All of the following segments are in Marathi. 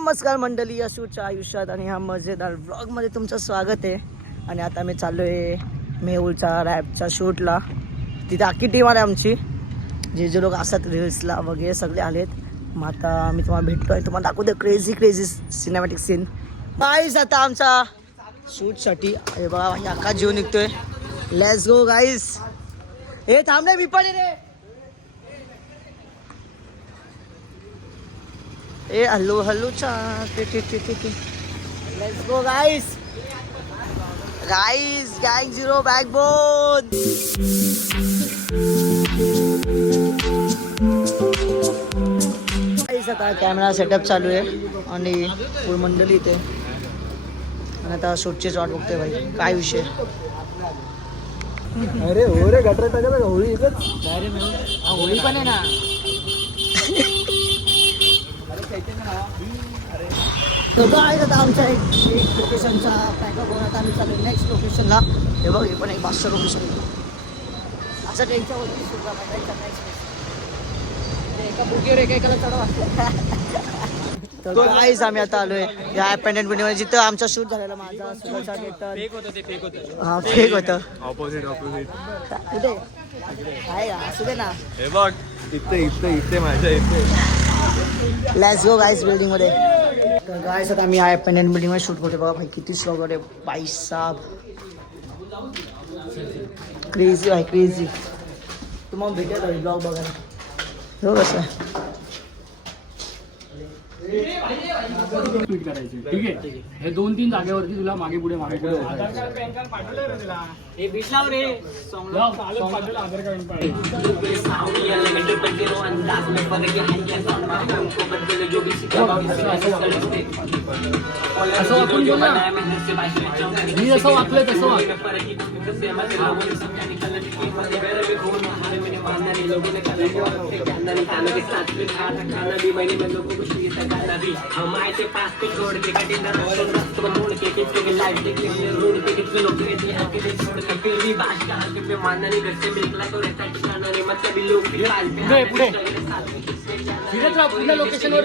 नमस्कार मंडळी, यशूच्या आयुष्यात आणि ह्या मजेदार व्लॉगमध्ये तुमचं स्वागत आहे. आणि आता मी चाललो आहे मेहुलच्या रॅपच्या शूटला. तिथे अख्खी टीम आली आमची, जे लोक असतात रील्सला वगैरे सगळे आलेत. मग आता मी तुम्हाला भेटतो आहे, तुम्हाला दाखवतो crazy crazy cinematic scene. Guys आता आमचा शूटसाठी अरे बघा अख्खा जीव निघतोय. Let's go guys. हे थांबले मी पण रे. ए हल्लू हल्लूचा लेट्स गो गाईज. गाईज गँग झिरो बॅकबोन. आता कॅमेरा सेटअप चालू आहे आणि फुल मंडळी इथे. आणि आता शूटचीच वाट बघतोय भाई. काय विषय. अरे हो रे गटर टाका ना होळी इथंच. होळी पण आहे ना. आता आमच्या एक लोकेशनचा पॅकअप होऊन आता आम्ही चालू नेक्स्ट लोकेशनला. हे बघ हे पण एक 500 लोकेशन असं त्यांच्यावरती सुद्धा एका बुकीवर एकाला चढवा. तर गाईज आम्ही आता आलोय या अपेंडेंट बिल्डिंगमध्ये जिथं आमचा शूट झालेला. माझा सुधाचा हा फेक होतं. ऑपोजिट कुठे आहे असू दे ना. हे बघ इथे माझ्या इथे. लेट्स गो गाईज बिल्डिंग मध्ये. तर गाईज आता आम्ही या अपेंडेंट बिल्डिंग मध्ये शूट करतो. बघा भाई किती स्लॉग आहे भाई साहब. क्रेझी भाई क्रेझी. तुम्हाला भेटेल ब्लॉग बघायला. हो कसं ट्वीट करायची. ठीक आहे हे 2-3 जागेवरती तुला मागे पुढे काय असं वाकून बोल ना. मी जसं वाकलं तसं वाक. पुढे लोकेशनवर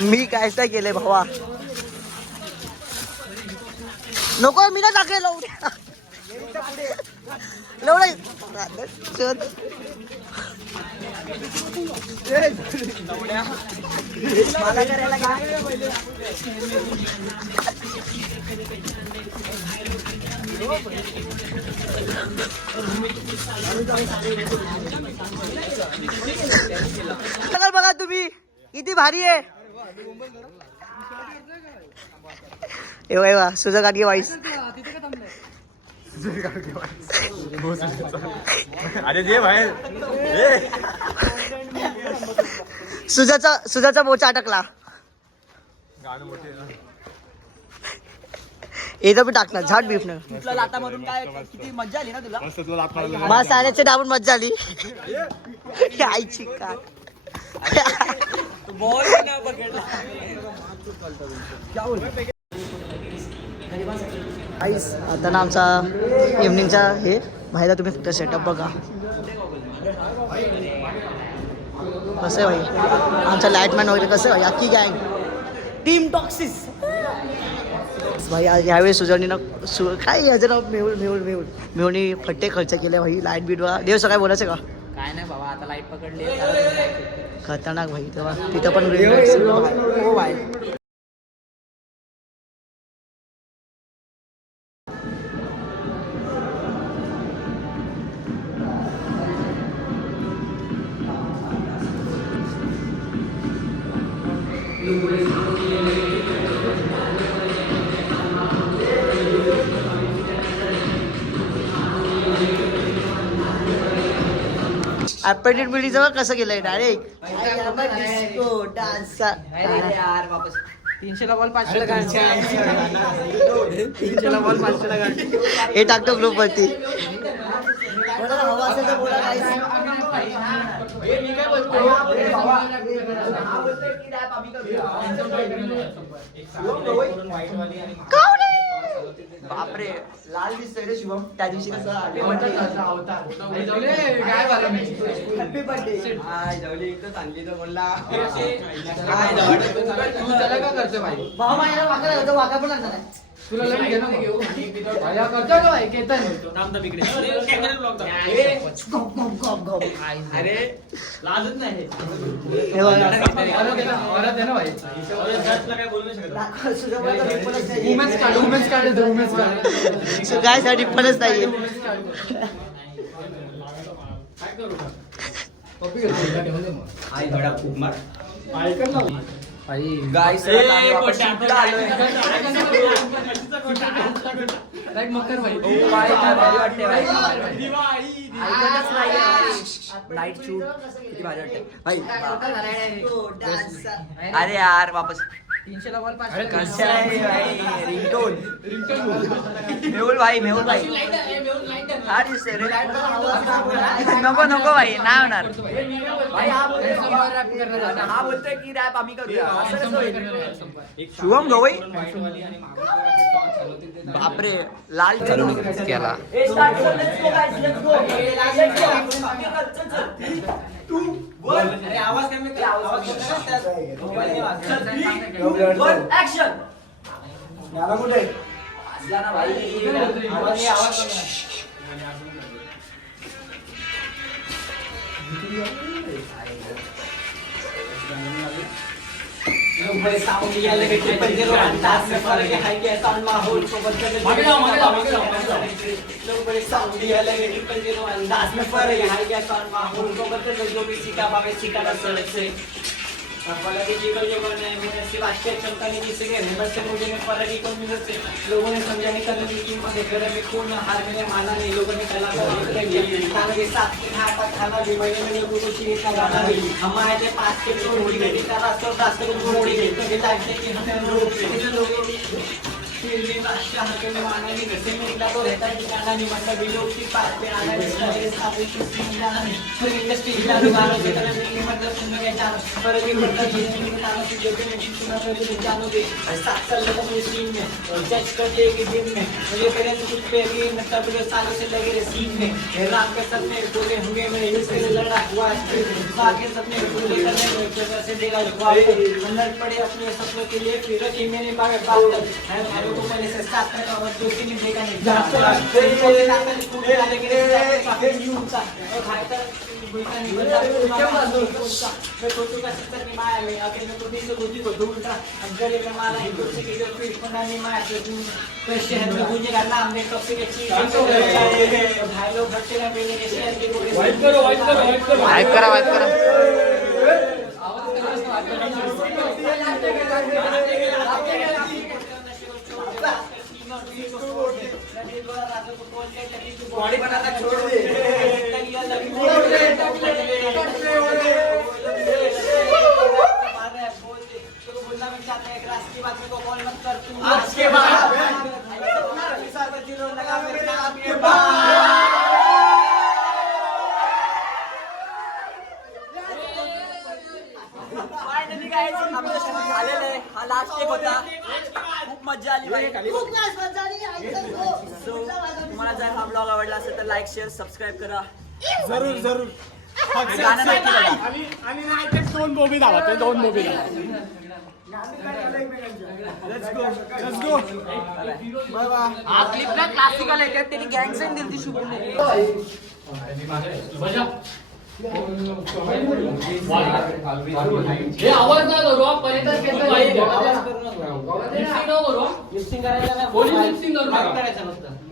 मी काय काय केलंय भावा. नको मी ना टाकेल बघा तुम्ही किती भारी आहे. एवढा सुजा गाडगे वाईस. अरे जे बाहेर सुजाचा बोचा अटकला. गाणं मोठे ना. येतं पण टाकणार झाड बीफनं. तुला लाता मारून काय किती मजा आली ना तुला. मला साण्याचे डाबून मजा आली. आईची का आईस. आता ना आमचा इव्हनिंगचा हे बाहेर तुम्ही फक्त सेटअप बघा कसं आहे भाई. आमचा लाईटमॅन वगैरे कसं आहे अख्खी गँग टीम टॉक्सिस भाई. यावेळी सुजवणीनं काय याचं नाव मेहुलनी फट्टे खर्च केले भाई. लाईट बीट बघा. देव सकाळी बोलायचं का काय नाही बाबा आता लाईट पकडली. खतरनाक भाई. तेव्हा तिथं पण अपेंडेंट बिल्डिंग जवळ कसं केलंय डायरेक्ट डिस्को डान्स. 300 ला बॉल 500 ला गाडी. 300 ला बॉल 500 ला गाडी. हे टाकतो ग्रुप वरती. हवा असेल तर बोला. बापरे लाल दिसतोय रे शुभम त्या दिवशी कसं काय झालं नाही हॅपी बर्थडे तू त्याला काय करतोय भाई भाऊ माझ्या वाका होतं वाका पण आणणार आहे तुला लग्न घे ना भाई करतोय का भाई केतन अरे लाजत नाही हे बघा. औरत आहे ना भाई वुमेन्स वुमेन्स कार्ड सो काय साठी पणच नाहीये काय करू का कॉपी घेऊन दे मग आई धडा खूप मार ऐकत ना भाई गाइस लाईक मकर भाई नाईट शूट किती भारी वाटते भाई अरे यार वापस 300 ला बॉल पास कसा आहे रिंगटोन मेहुल भाई हा दिसते रे नको नको भाई नाही होणार भाई हा बोलतोय की रॅप आम्ही करूया असं कसं होईल? शुभम गवई बापरे लाल केला लोगों ने समझा नहीं करने की कीमत है घर में खून हार में माना नहीं लोगों ने कला खाना के साथ खाना भी महीने में लोगों को चीनी का गाना भी हम आए थे 5 के छोड़ गए का रास्ता रास्ते को छोड़ गए तो ये लागते कि हमें लोग फिर भी रास्ता हमें में माना नहीं घर से निकला तो रहता है ठिकाना नहीं मतलब भी लोग की बात पे आना नहीं मेरे साथ एक सीन जाना नहीं फिर इंडस्ट्री हिला दुकानों की तरह नहीं मतलब सुनने जाना पर भी मतलब ये नहीं बताना कि जो भी नहीं सुना तो तुम जानोगे साथ चल रहा हूँ सीन में जज कर देगी दिन में मुझे पहले तो कुछ पे भी मतलब पूरे सालों से लगे रहे सीन में राम के सपने पूरे हुए मैं इससे लड़ा हुआ बाकी सपने पूरे करने में जगह से देगा अंदर पड़े अपने सपनों के लिए फिर कि मैंने बात है को पहले से स्टार्ट करना और दो तीन देखा नहीं बॉडी बनाना छोड़ दे बोलना मैं चाहता है रात की बात को कॉल मत कर तू आज के बाद लगा मेरे आपके बाद फायनली गाइस आमचं शूट झालेलं आहे हा लास्ट एक होता खूप मजा आली भाई तुम्हाला जर हा ब्लॉग आवडला असेल तर लाईक शेअर सबस्क्राईब करा जरूर जरूर गाणं नक्की बघा. आणि नाही ते 2 मोबी धावतो 2 मोबी हा क्लिप ना क्लासिकल आहे त्याने गँग साईन दिली शुभमने हे आवाज नाही करू पर्यंत लिपसिंग करायला ना पोलीस लिपसिंग करू नका. करायचं नसतं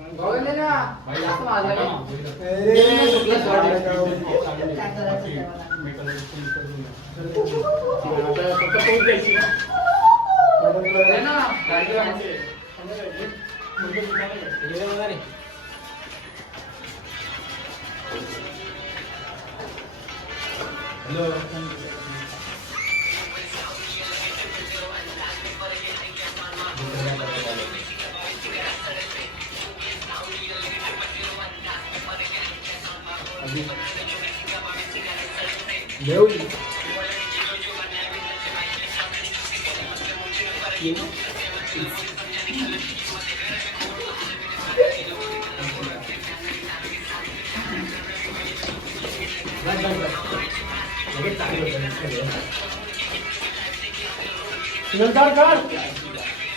नंतर कर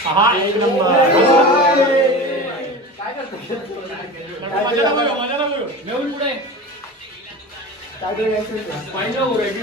हा एक नंबर काय करतो मेहुल पुढे पाहिजे हो रेडी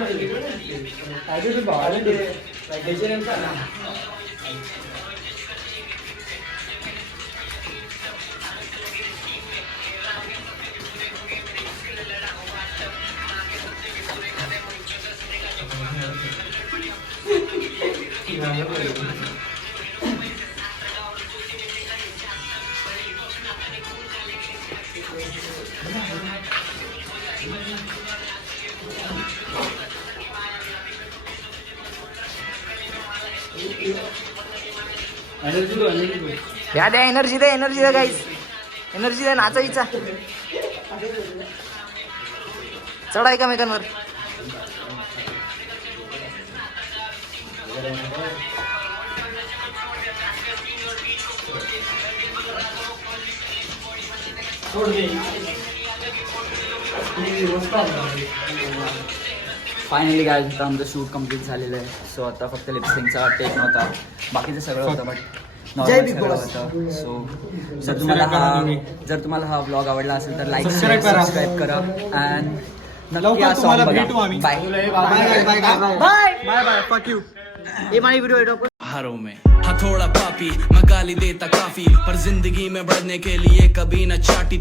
या द्या एनर्जी द्या गाईस एनर्जी द्या नाचायचा चढा एकामेकांवर फायनली काय आता आमचं शूट कम्प्लीट झालेलं आहे. सो आता फक्त लिपसिंगचा टेक नव्हता, बाकीचं सगळं होतं बट जय नॉर्मल बिग सगळं बॉस. होतं. सो जर तुम्हाला हा ब्लॉग आवडला असेल तर लाईक सबस्क्राईब करा अँड नक्की हा सॉन्ग बघा. बाय. बाय फक यू ये माझी व्हिडिओ हारों में हथौड़ा पापी मैं गाली देता काफी पर जिंदगी में बढ़ने के लिए कभी न चाटी